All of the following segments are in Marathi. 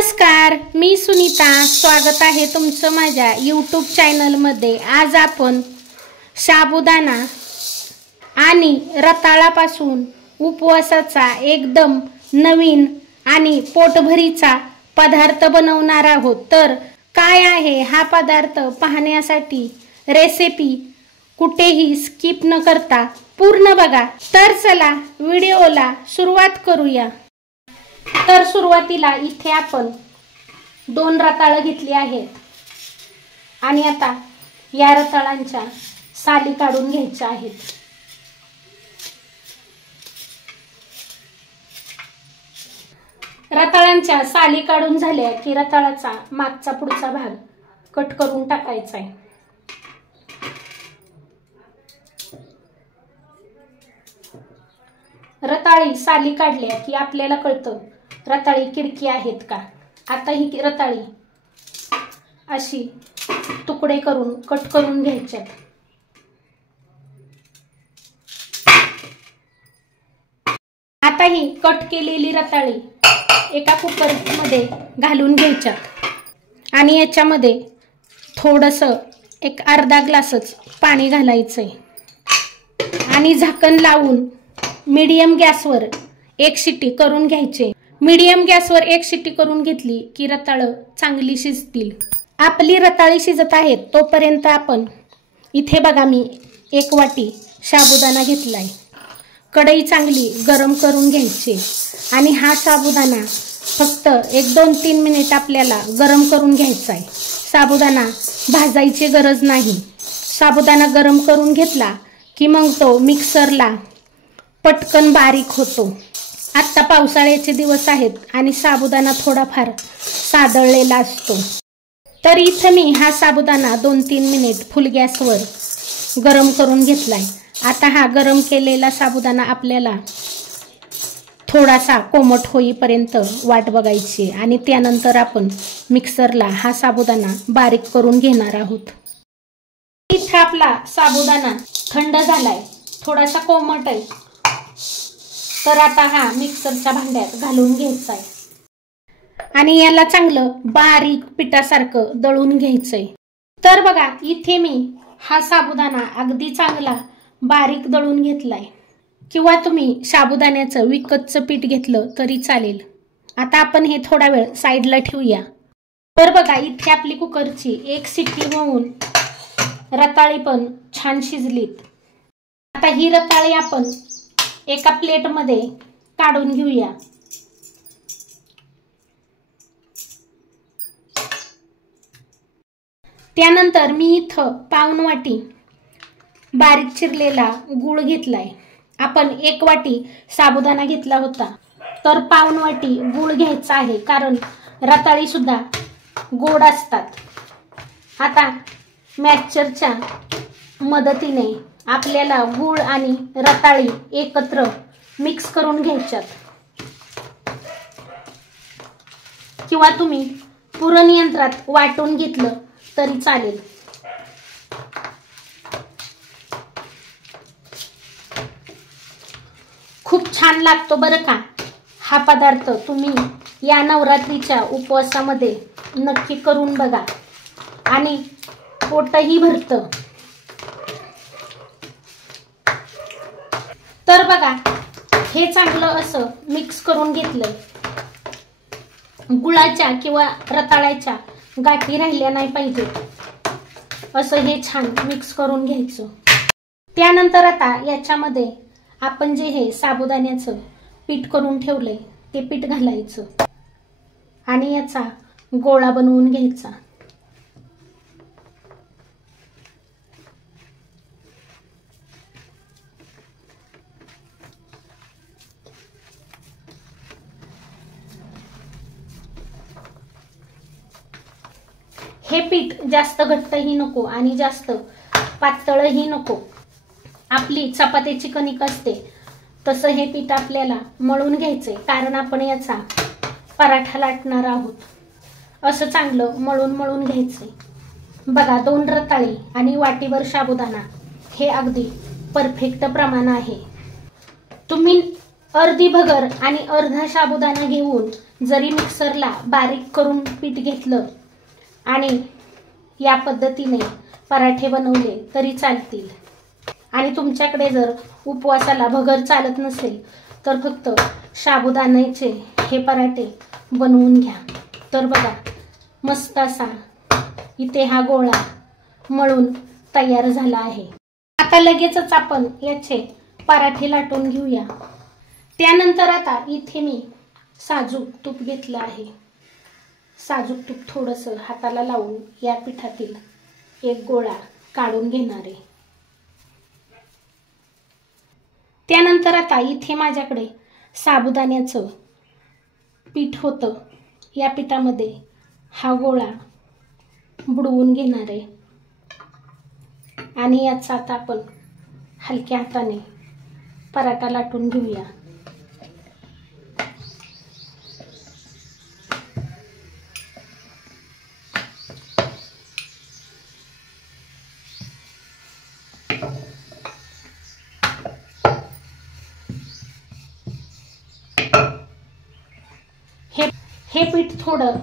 नमस्कार, मी सुनीता. स्वागत आहे तुमचं माझ्या यूट्यूब चॅनलमध्ये. आज आपण साबुदाणा आणि रताळापासून उपवासाचा एकदम नवीन आणि पोटभरीचा पदार्थ बनवणार आहोत. तर काय आहे हा पदार्थ पाहण्यासाठी रेसिपी कुठेही स्किप न करता पूर्ण बघा. तर चला व्हिडिओला सुरुवात करूया. तर सुरुवातीला इथे आपण 2 रताळ घेतली आहेत आणि आता या रताळांच्या साली काढून घ्यायच्या आहेत. रताळांच्या साली काढून झाल्या की रताळाचा मागचा पुढचा भाग कट करून टाकायचा आहे. रताळी साली काढल्या की आपल्याला कळतं रताळी किडकी आहेत का. आता ही रताळी अशी तुकडे करून कट करून घ्यायच्यात. आता ही कट केलेली रताळी एका कुकरमध्ये घालून घ्यायच्यात आणि याच्यामध्ये थोडंसं एक अर्धा ग्लासच पाणी घालायचंय आणि झाकण लावून मीडियम गॅसवर 1 शिट्टी करून घ्यायचे. मीडियम गॅसवर 1 शिट्टी करून घेतली की रताळ चांगली शिजतील. आपली रताळी शिजत आहेत तोपर्यंत आपण इथे बघा मी 1 वाटी साबुदाणा घेतलाय. कढई चांगली गरम करून घ्यायची आणि हा साबुदाणा फक्त 1-2-3 मिनिट आपल्याला गरम करून घ्यायचा आहे. साबुदाणा भाजायची गरज नाही. साबुदाणा गरम करून घेतला की मग तो मिक्सरला पटकन बारीक होतो. आता पावसाळ्याचे दिवस आहेत आणि साबुदाणा थोडाफार सादळलेला असतो. तर इथे मी हा साबुदाणा 2-3 मिनिट फुल गॅसवर गरम करून घेतलाय. आता हा गरम केलेला साबुदाणा आपल्याला थोडासा कोमट होईपर्यंत वाट बघायची आणि त्यानंतर आपण मिक्सरला हा साबुदाणा बारीक करून घेणार आहोत. इथे आपला साबुदाणा थंड झालाय, थोडासा कोमट आहे. तर आता हा मिक्सरच्या भांड्यात घालून घ्यायचा आहे आणि याला चांगलं बारीक पिठासारखं दळून घ्यायचंय. तर बघा इथे मी हा साबुदाणा अगदी चांगला बारीक दळून घेतलाय किंवा तुम्ही साबुदाण्याचं विकतचं पीठ घेतलं तरी चालेल. आता आपण हे थोडा वेळ साईडला ठेवूया. तर बघा इथे आपली कुकरची 1 शिट्टी होऊन रताळी पण छान शिजलीत. आता ही रताळी आपण एका प्लेटमध्ये काढून घेऊया. त्यानंतर मी इथं पाऊण वाटी बारीक चिरलेला गूळ घेतलाय. आपण 1 वाटी साबुदाणा घेतला होता तर पाऊण वाटी गूळ घ्यायचा आहे, कारण रताळी सुद्धा गोड असतात. आता मॅक्चरच्या मदतीने आपल्याला गूळ आणि रताळी एकत्र मिक्स करून घ्यायच्यात किंवा तुम्ही पुरण यंत्रात वाटून घेतलं तरी चालेल. खूप छान लागतो बरं का हा पदार्थ. तुम्ही या नवरात्रीच्या उपवासामध्ये नक्की करून बघा आणि पोटही भरतं. तर बघा हे चांगलं असं मिक्स करून घेतलंय. गुळाच्या किंवा रताळ्याच्या गाठी राहिल्या नाही पाहिजे असं हे छान मिक्स करून घ्यायचं. त्यानंतर आता याच्यामध्ये आपण जे हे साबुदाण्याचं पीठ करून ठेवलंय ते पीठ घालायचं आणि याचा गोळा बनवून घ्यायचा. हे पीठ जास्त घट्टही नको आणि जास्त पातळही नको. आपली चपातीची कणिक असते तसं हे पीठ आपल्याला मळून घ्यायचंय, कारण आपण याचा पराठा लाटणार आहोत. असं चांगलं मळून घ्यायचंय. बघा 2 रताळी आणि वाटीभर साबुदाणा हे अगदी परफेक्ट प्रमाण आहे. तुम्ही अर्धी भगर आणि अर्धा साबुदाणा घेऊन जरी मिक्सरला बारीक करून पीठ घेतलं आणि या पद्धतीने पराठे बनवले तरी चालतील। आणि तुमच्याकडे जर उपवासाला भगर चालत नसेल तर फक्त साबुदाण्याचे हे पराठे बनवून घ्या। तर बघा मस्त असा इथे हा गोळा मळून तयार झाला आहे। आता लगेचच आपण याचे पराठे लाटून घेऊया। त्यानंतर आता इथे मी साजूक तूप घेतलं आहे। साजूक तूप थोडंसं हाताला लावून या पिठातील एक गोळा काढून घेणार आहे। त्यानंतर आता इथे माझ्याकडे साबुदाण्याचं पीठ होतं। या पिठामध्ये हा गोळा बुडवून घेणार आहे आणि याचा आता आपण हलक्या हाताने पराठा लाटून घेऊया। हे पीठ थोडं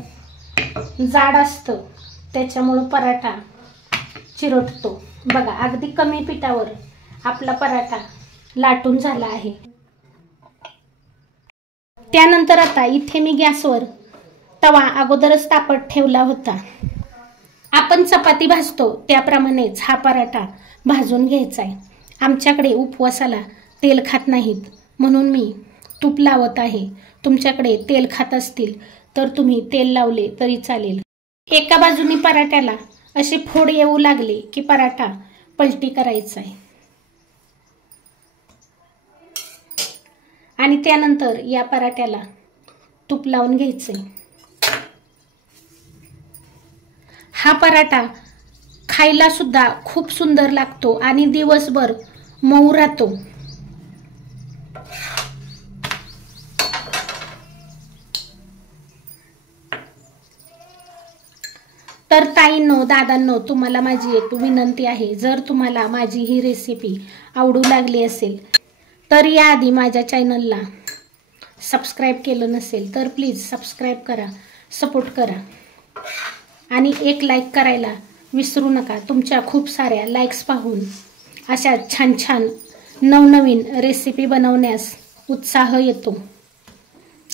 जाड असतं त्याच्यामुळे पराठा चिरटतो। बघा अगदी कमी पिठावर आपला पराठा लाटून झाला आहे। त्यानंतर आता इथे मी गॅसवर तवा अगोदरच तापत ठेवला होता। आपण चपाती भाजतो त्याप्रमाणेच हा पराठा भाजून घ्यायचा आहे। आमच्याकडे उपवासाला तेल खात नाहीत म्हणून मी तूप लावत आहे। तुमच्याकडे तेल खात असतील तर तुम्ही तेल लावले तरी चालेल। एका बाजूनी पराठ्याला असे फोड येऊ लागले की पराठा पलटी करायचा आहे आणि त्यानंतर या पराठ्याला तूप लावून घ्यायचे। हा पराठा खायला सुद्धा खूप सुंदर लागतो आणि दिवसभर मऊ राहतो। तर ताईंनो दादांनो तुम्हाला माझी एक विनंती आहे, जर तुम्हाला माझी ही रेसिपी आवडू लागली असेल तर याआधी माझ्या चॅनलला सबस्क्राईब केलं नसेल तर प्लीज सबस्क्राईब करा, सपोर्ट करा आणि एक लाईक करायला विसरू नका। तुमच्या खूप साऱ्या लाईक्स पाहून अशा छान छान नवनवीन रेसिपी बनवण्यास उत्साह येतो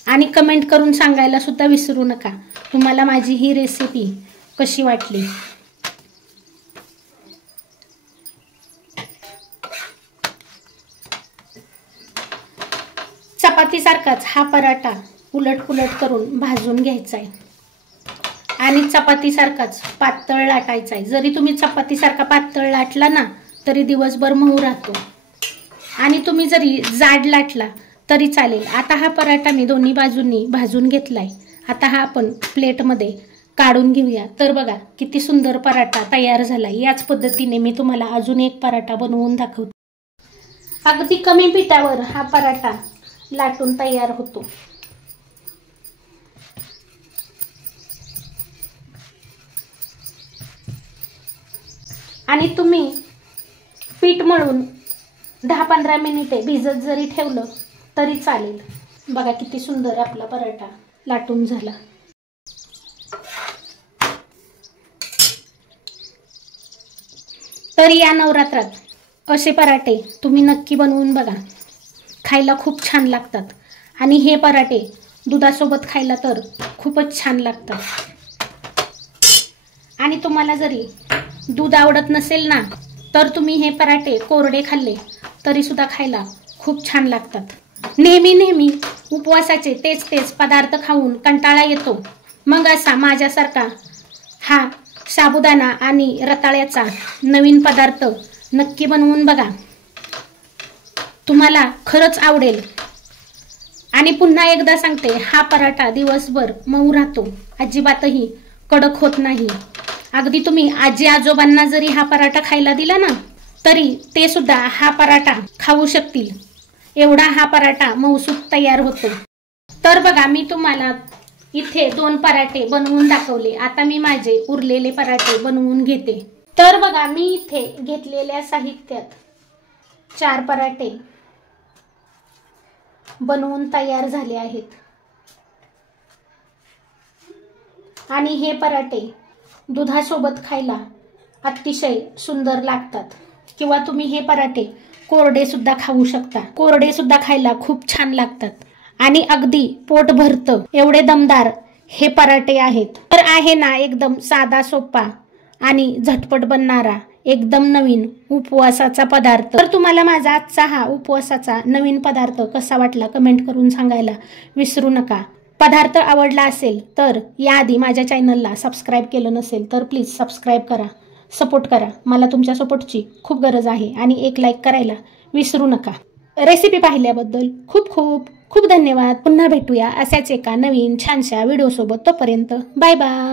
आणि कमेंट करून सांगायला सुद्धा विसरू नका तुम्हाला माझी ही रेसिपी कशी वाटली। चपाती सारखाच हा पराठा उलट-पुलट करून भाजून घ्यायचा आहे आणि चपाती सारखाच पातळ लाटायचा आहे। जरी तुम्ही चपाती सारखा पातळ लाटला ना तरी दिवसभर मऊ राहतो आणि तुम्ही जरी जाड लाटला तरी चालेल। आता हा पराठा मी दोन्ही बाजूंनी भाजून घेतलाय। आता हा आपण प्लेटमध्ये काढून घेऊया। तर बघा किती सुंदर पराठा तयार झाला। याच पद्धतीने मी तुम्हाला अजून एक पराठा बनवून दाखवते। अगदी कमी पिठावर हा पराठा लाटून तयार होतो। आणि तुम्ही पीठ मळून 10-15 मिनिटे भिजत जरी ठेवलं तरी चालेल। बघा किती सुंदर आपला पराठा लाटून झाला। तर या नवरात्रात असे पराठे तुम्ही नक्की बनवून बघा, खायला खूप छान लागतात आणि हे पराठे दुधासोबत खायला तर खूपच छान लागतात। आणि तुम्हाला जरी दूध आवडत नसेल ना तर तुम्ही हे पराठे कोरडे खाल्ले तरी सुद्धा खायला खूप छान लागतात। नेहमी उपवासाचे तेच पदार्थ खाऊन कंटाळा येतो, मग असा माझ्यासारखा हा साबुदाणा आणि रताळ्याचा नवीन पदार्थ नक्की बनवून बघा, तुम्हाला खरंच आवडेल। आणि पुन्हा एकदा सांगते, हा पराठा दिवसभर मऊ राहतो, अजिबातही कडक होत नाही। अगदी तुम्ही आजी आजोबांना जरी हा पराठा खायला दिला ना तरी ते सुद्धा हा पराठा खाऊ शकतील, एवढा हा पराठा मऊसूत तयार होतो। तर बघा मी तुम्हाला इथे 2 पराठे बनवून दाखवले। आता मी माझे उरलेले पराठे बनवून घेते। तर बघा मी इथे घेतलेल्या साहित्यात 4 पराठे बनवून तयार झाले आहेत। आणि हे पराठे दुधासोबत खायला अतिशय सुंदर लागतात, किंवा तुम्ही हे पराठे कोरडे सुद्धा खाऊ शकता. कोरडे सुद्धा खायला खूप छान लागतात आणि अगदी पोट भरतं एवढे दमदार हे पराठे आहेत. तर आहे ना एकदम साधा सोपा आणि झटपट बनणारा एकदम नवीन उपवासाचा पदार्थ. तर तुम्हाला माझा आजचा हा उपवासाचा नवीन पदार्थ कसा वाटला कमेंट करून सांगायला विसरू नका. पदार्थ आवडला असेल तर याआधी माझ्या चॅनलला सबस्क्राईब केलं नसेल तर प्लीज सबस्क्राईब करा, सपोर्ट करा. मला तुमच्या सपोर्टची खूप गरज आहे आणि एक लाईक करायला विसरू नका. रेसिपी पाहिल्याबद्दल खूप खूप खूप धन्यवाद. पुन्हा भेटूया अशाच एका नवीन छानशा व्हिडिओसोबत. तोपर्यंत बाय बाय.